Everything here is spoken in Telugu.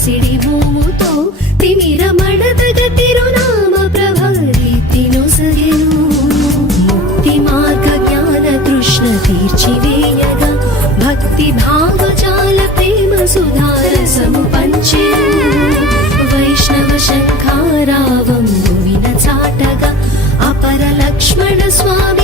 పసిడి మోముతో తిమిరమడదగ తిరునామ ప్రభరీతి నొసగెను. ముక్తి మార్గ జ్ఞాన తృష్ణ తీర్చివేయగా భక్తి భావజాల ప్రేమ సుధారసము పంచెను. వైష్ణవ శంఖారావం విన చాటగా అపర లక్ష్మణ స్వామి